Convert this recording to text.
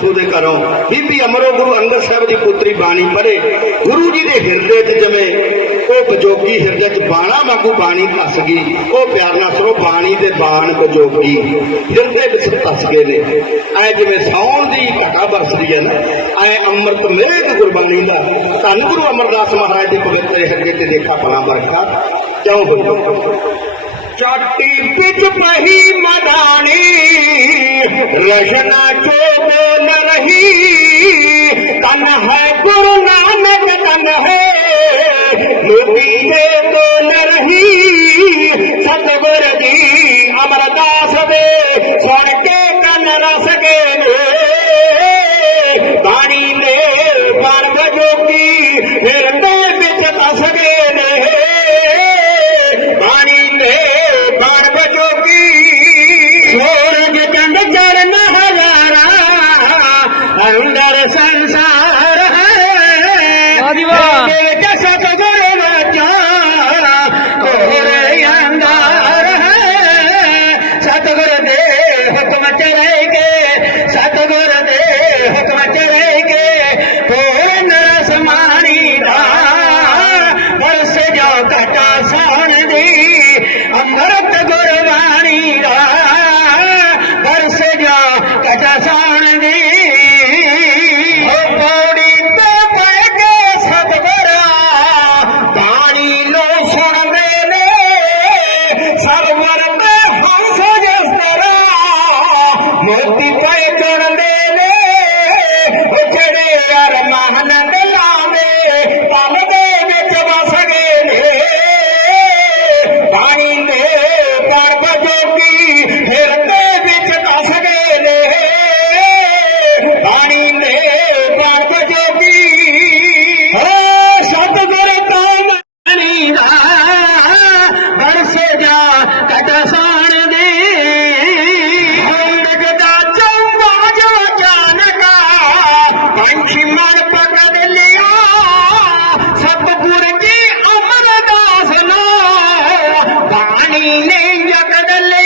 ਸੁਧ ਕਰੋ। ਹੀ ਵੀ ਅਮਰੋ ਗੁਰੂ ਅੰਗਦ ਸਾਹਿਬ ਦੀ ਪੁੱਤਰੀ ਬਾਣੀ ਪੜੇ ਗੁਰੂ ਜੀ ਦੇ ਹਿਰਦੇ 'ਚ ਜਵੇਂ ਉਹ ਬਜੋਗੀ ਹਿਰਦੇ 'ਚ ਬਾਣਾ ਵਾਂਗੂ ਬਾਣੀ ਧਸ ਗਈ, ਉਹ ਪਿਆਰ ਨਾਲ ਸੁਣੋ, ਬਾਣੀ ਦੇ ਬਾਣ ਬਜੋਗੀ। ਹਿਰਦੇ ਵਿੱਚ ਧਸ ਗਏ ਨੇ। ਐ ਜਿਵੇਂ ਸੌਣ ਦੀ ਘਟਾ ਵਰਸਦੀ ਹੈ ਨਾ, ਐ ਅੰਮ੍ਰਿਤ ਮੇਘ ਗੁਰਬਾਣੀ ਦਾ। ਧੰਨ ਗੁਰੂ ਅਮਰਦਾਸ ਮਹਾਰਾਜ ਦੇ ਪਵਿੱਤਰ ਹਿਰਦੇ ਤੇ ਦੇਖਾ ਭਲਾ ਬਰਕਾ ਕਿਉਂ ਹੋਈ? ਚਾਟੀ ਵਿੱਚ ਪਹੀ ਮਦਾਨੀ, ਰਸ਼ਨਾ ਚੋਕ नहीं तन है गुरु नानक तन है मोती दे तो न रही सतगुर जी अमरदास दे स्वर्ग के तन रस के ya que